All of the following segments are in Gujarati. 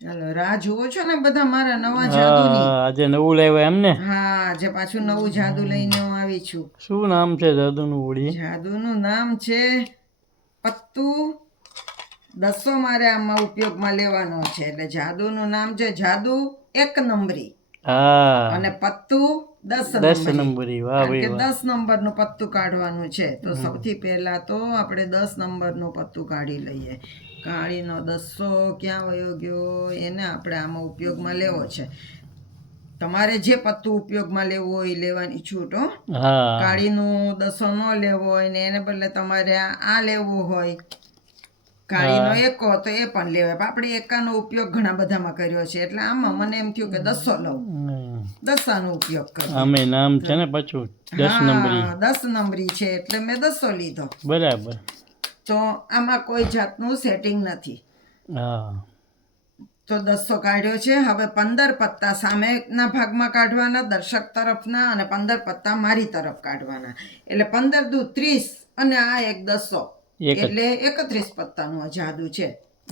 ચાલો રાહ જુઓ છો ને બધા મારા નવા જાદુની? આજે નવું લાવ્યા એમ ને? હા, આજે પાછું નવું જાદુ લઈને હું આવી છું. શું નામ છે જાદુનું વળી? જાદુનું નામ છે પત્તુ દસો. મારે આમાં ઉપયોગમાં લેવાનો છે, એટલે જાદુનું નામ છે જાદુ એક નંબરી. હા, અને પત્તુ 10 નંબરી. કારણ કે 10 નંબરનું પત્તું કાઢવાનું છે. તો સૌથી પહેલા તો આપણે 10 નંબરનું પત્તું કાઢી લઈએ. કાળીનો દસો ક્યાં વયો ગયો? એને આપણે આમાં ઉપયોગમાં લેવો છે. તમારે જે પત્તું ઉપયોગમાં લેવું હોય એ લેવાની છૂટ હો. કાળીનું દસો ન લેવો હોય ને એને બદલે તમારે આ લેવું હોય કાળીનો એકો, તો એ પણ લેવાય. આપણે એકાનો ઉપયોગ ઘણા બધામાં કર્યો છે, એટલે આમાં મને એમ થયું કે દસો લઉં, દસાનો ઉપયોગ કરીએ. અમે નામ છે ને પાછું 10 નંબરી. 10 નંબરી છે એટલે મેં દસો લીધો. બરાબર. તો આમાં કોઈ જાતનું સેટિંગ નથી. તો દસો કાઢ્યો છે. હવે 15 પત્તા સામેના ભાગમાં કાઢવાના, દર્શક તરફના, અને 15 પત્તા મારી તરફ કાઢવાના. એટલે 15 દુ 30 અને આ એક દસો, એટલે 31 પત્તાનું જાદુ છે.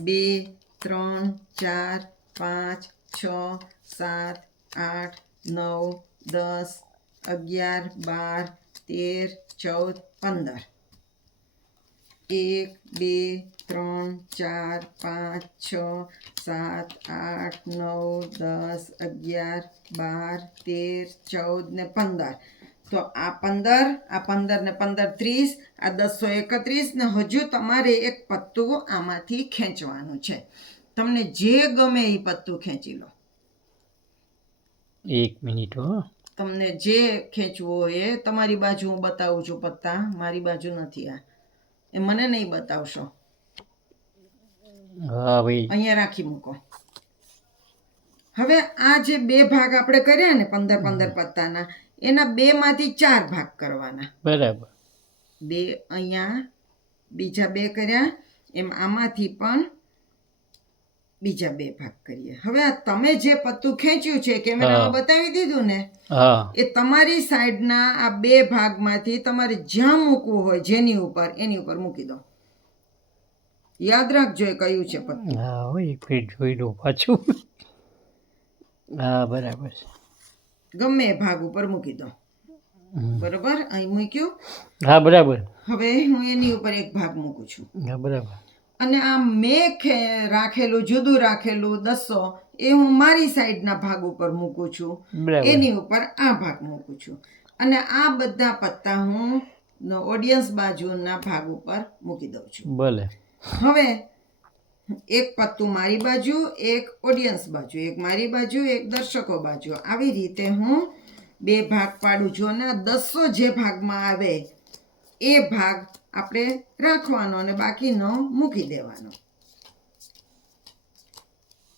2 3 4 5 6 7 8 9 10 11 12 13 14 15. 1 2 3 4 5 6 7 8 9 10 11 12 13 14 ને 15. તો આ 15, આ 15 ને 15 30, આ 231 ને હજુ તમારે એક પત્તું આમાંથી ખેંચવાનું છે. તમને જે ગમે એ પત્તું ખેંચી લો. 1 મિનિટ હો. તમને જે ખેંચવું હોય એ તમારી બાજુ હું બતાવું છું. પત્તા મારી બાજુ નથી, આ એ મને નહીં બતાવશો. હા ભાઈ, અહીંયા રાખી મૂકો. હવે આ જે બે ભાગ આપણે કર્યા ને 15 15 પત્તાના, એના 2 માંથી 4 ભાગ કરવાના. બરાબર. 2 અહીંયા, બીજા 2 કર્યા, એમ આમાંથી પણ બીજા 2 ભાગ કરીએ. હવે આ તમે જે પત્તું ખેંચ્યું છે કેમેરામાં બતાવી દીધું ને, એ તમારી સાઈડના આ 2 ભાગમાંથી તમારે જ્યાં મૂકવું હોય, જેની ઉપર, એની ઉપર મૂકી દો. યાદ રાખજો એ કયું છે પત્તું. હા હોય, ફીટ જોઈ લો પાછું. હા બરાબર છે. ગમે એ ભાગ ઉપર મૂકી દો. બરાબર, અહીં મૂક્યું. હા બરાબર. હવે હું એની ઉપર એક ભાગ મૂકું છું. હા બરાબર. અને આ મેં રાખેલું, જુદું રાખેલું 200, એ હું મારી સાઈડના ભાગ ઉપર મૂકું છું. એની ઉપર આ ભાગ મૂકું છું. અને આ બધા પત્તા હું ઓડિયન્સ બાજુના ભાગ ઉપર મૂકી દઉં છું. ભલે. હવે એક પત્તું મારી બાજુ, એક ઓડિયન્સ બાજુ, એક મારી બાજુ, એક દર્શકો બાજુ, આવી રીતે હું 2 ભાગ પાડું છું. અને 200 જે ભાગમાં આવે એ ભાગ આપણે રાખવાનો અને બાકીનો મૂકી દેવાનો.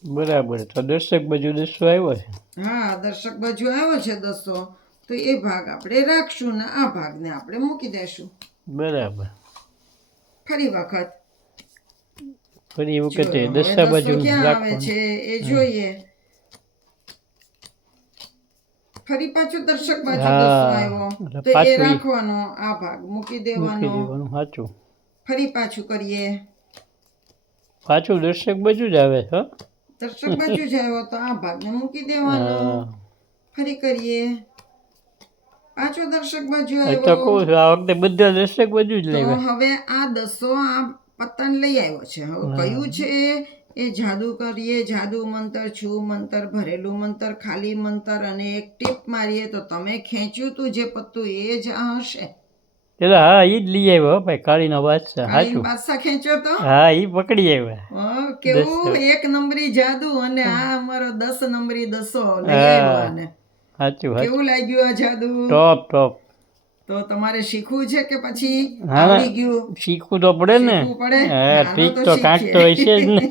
બરાબર. તો દર્શક બાજુ 200 આવ્યો છે. હા, દર્શક બાજુ આવ્યો છે 200, તો એ ભાગ આપણે રાખશું ને આ ભાગને આપણે મૂકી દેશું. બરાબર. ફરી વખત દર્શક બાજુ ક્યાં આવે છે એ જોઈએ. ફરી પાછું દર્શક બાજુ 200 આવ્યો, તો એ રાખવાનો, આ ભાગ મૂકી દેવાનો. સાચું. ફરી પાછું કરીએ. પાછું દર્શક બાજુ જ આવે છે. દર્શક બાજુ જ આવ્યો, તો આ ભાગને મૂકી દેવાનો. ફરી કરીએ. પાછો દર્શક બાજુ આવ્યો, તો કહું છું આ વખતે બધા દર્શક બાજુ જ લેવા. હવે આ 200 આ પત્તાને લઈ આવ્યો છે. હવે કયું છે એ જાદુ કરીએ. જાદુ મંતર, છું મંતર, ભરેલું મંતર, ખાલી મંતર, અને એક ટીપ મારીએ તો તમે ખેંચ્યું તું જે પત્તું એ જ હશે. હા, ઈ જ લઈ આવ્યો ભાઈ, કાળીનો બાદશાહ. કાળીનો બાદશાહ ખેંચ્યો તો? હા, ઈ પકડી આવ્યા. કેવું એક નંબરી જાદુ, અને આ અમારો 10 નંબરી 200 લઈ આવ્યો. અને સાચું. કેવું લાગ્યું આ જાદુ? ટોપ ટોપ. તો તમારે શીખવું છે કે પછી આવડી ગયું? શીખવું તો પડે ને. ટ્રીક તો કાંટતો હશે જ ને.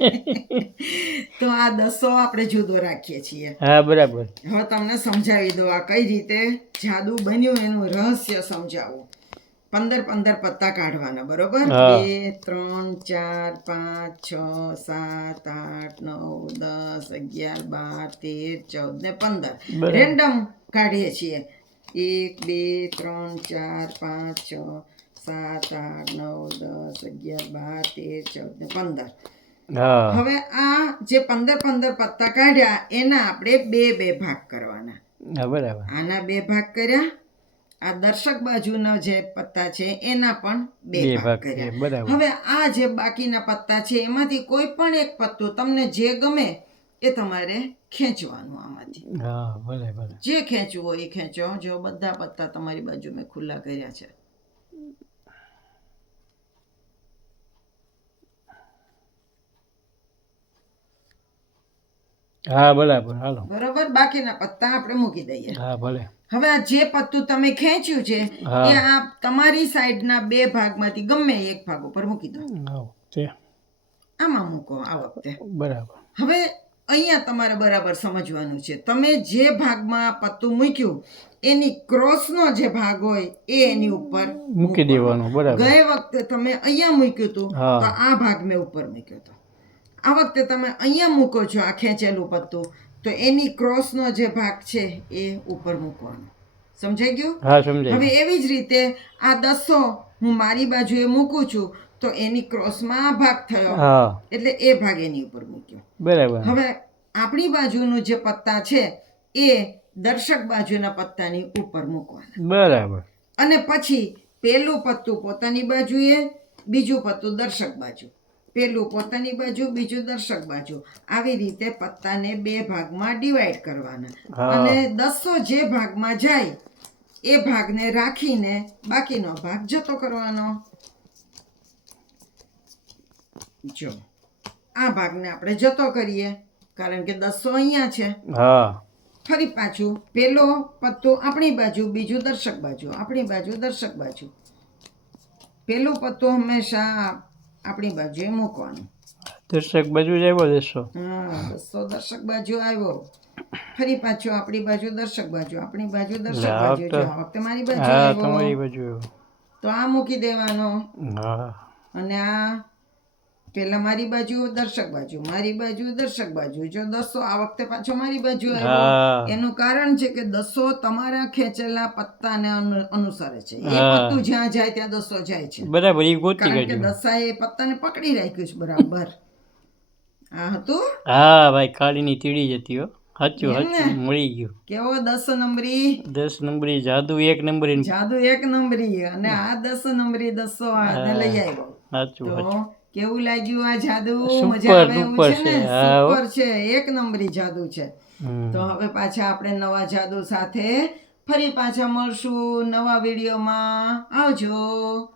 તો આ 200 આપણે જુદો રાખીએ છીએ. હા બરાબર. હવે તમને સમજાવી દો આ કઈ રીતે જાદુ બન્યું, એનું રહસ્ય સમજાવું. 15 15 પત્તા કાઢવાના, બરોબર? 2 3 4 5 6 7 8 9 10 11 12 13 14 ને 15 રેન્ડમ કાઢીએ છીએ. 1 2 3 4 5 6 7 8 9 10 11 12 13 14 ને 15. હા હવે આ જે 15 પત્તા કાઢ્યા એના આપણે બે ભાગ કરવાના. હા બરાબર. આના 2 ભાગ કર્યા, આ દર્શક બાજુના જે પત્તા છે એના પણ 2 ભાગ કર્યા. બરાબર. હવે આ જે બાકીના પત્તા છે એમાંથી કોઈ પણ એક પત્તું તમને જે ગમે એ તમારે ખેંચવાનું આમાંથી. હા બરાબર. જે ખેંચવું હોય એ ખેંચો. જો બધા પત્તા તમારી બાજુ મેં ખુલ્લા કર્યા છે. હા બરાબર. હાલો બરોબર, બાકીના પત્તા આપણે મૂકી દઈએ. હા ભલે. હવે આ જે પત્તું તમે ખેંચ્યું છે હા. એ આ તમારી સાઈડના 2 ભાગમાંથી ગમે એક ભાગ ઉપર મૂકી દો. આમાં મૂકો આ વખતે. બરાબર. હવે અહીંયા તમારે બરાબર સમજવાનું છે. તમે જે ભાગમાં પત્તું મૂક્યું એની ક્રોસનો જે ભાગ હોય એ એની ઉપર મૂકી દેવાનું. બરાબર. ગઈ વખતે તમે અહીંયા મૂક્યું હતું હા. તો આ ભાગ મેં ઉપર મૂક્યો હતો. આ વખતે તમે અહીંયા મૂકો છો આ ખેંચેલું પત્તું તો એની ક્રોસનો જે ભાગ છે એ ઉપર મૂકવાનો. સમજાઈ ગયું? હા સમજાય. હવે એવી જ રીતે આ 200 હું મારી બાજુએ મૂકું છું તો એની ક્રોસમાં આ ભાગ થયો હા એટલે એ ભાગ એની ઉપર મૂક્યો. બરાબર. હવે આપણી બાજુનું જે પત્તા છે એ દર્શક બાજુના પત્તાની ઉપર મૂકવાના. બરાબર. અને પછી પેલું પત્તું પોતાની બાજુએ, બીજું પત્તું દર્શક બાજુ, પેલું પોતાની બાજુ, બીજું દર્શક બાજુ, આવી રીતે પત્તાને 2 ભાગમાં ડિવાઈડ કરવાના. હા. અને 200 જે ભાગમાં જાય એ ભાગને રાખીને બાકીનો ભાગ જતો કરવાનો. જો આ ભાગને આપણે જતો કરીએ કારણ કે 200 અહીંયા છે. હા ફરી પાછું પેલો પત્તો આપણી બાજુ, બીજું દર્શક બાજુ, આપણી બાજુ દર્શક બાજુ. પેલું પત્તું હંમેશા આપણી બાજુએ મૂકવાનું. દર્શક બાજુ જ આવ્યો 200. હા 200 દર્શક બાજુ આવ્યો. ફરી પાછું આપણી બાજુ દર્શક બાજુ, આપણી બાજુ દર્શક બાજુ. જો આ વખતે મારી બાજુ હા આવ્યો તમારી બાજુ આવ્યો. તો આ મૂકી દેવાનો. હા અને આ પેલા મારી બાજુ દર્શક બાજુ, મારી બાજુ દર્શક બાજુ. જો 200 આ વખતે પાછો મારી બાજુ હા. આવ્યો. એનું કારણ છે કે 200 તમારા ખેંચેલા પત્તાને અનુસરે છે. એ હા. પત્તું જ્યાં જાય ત્યાં 200 જાય છે. બરાબર. એ ગોતી કારણ કે કાઢ્યું. 200 એ પત્તાને પકડી રાખ્યું છે બરાબર. આ હતું હા ભાઈ કાળીની તીડી જતી હો. સાચું એમ ને? સાચું મળી ગયું. કેવો 10 નંબરી 10 નંબરી જાદુ 1 નંબરી. જાદુ 1 નંબરી અને આ 10 નંબરી 200 આને લઈ આવ્યો. સાચું સાચું. તો કેવું લાગ્યું આ જાદુ? સુપર મજા આવે એવું ડુપર છે ને? છે. હા હો. સુપર છે, 1 નંબરી જાદુ છે. હમ. તો હવે પાછા આપણે નવા જાદુ સાથે ફરી પાછા મળશું નવા વિડીયોમાં. આવજો.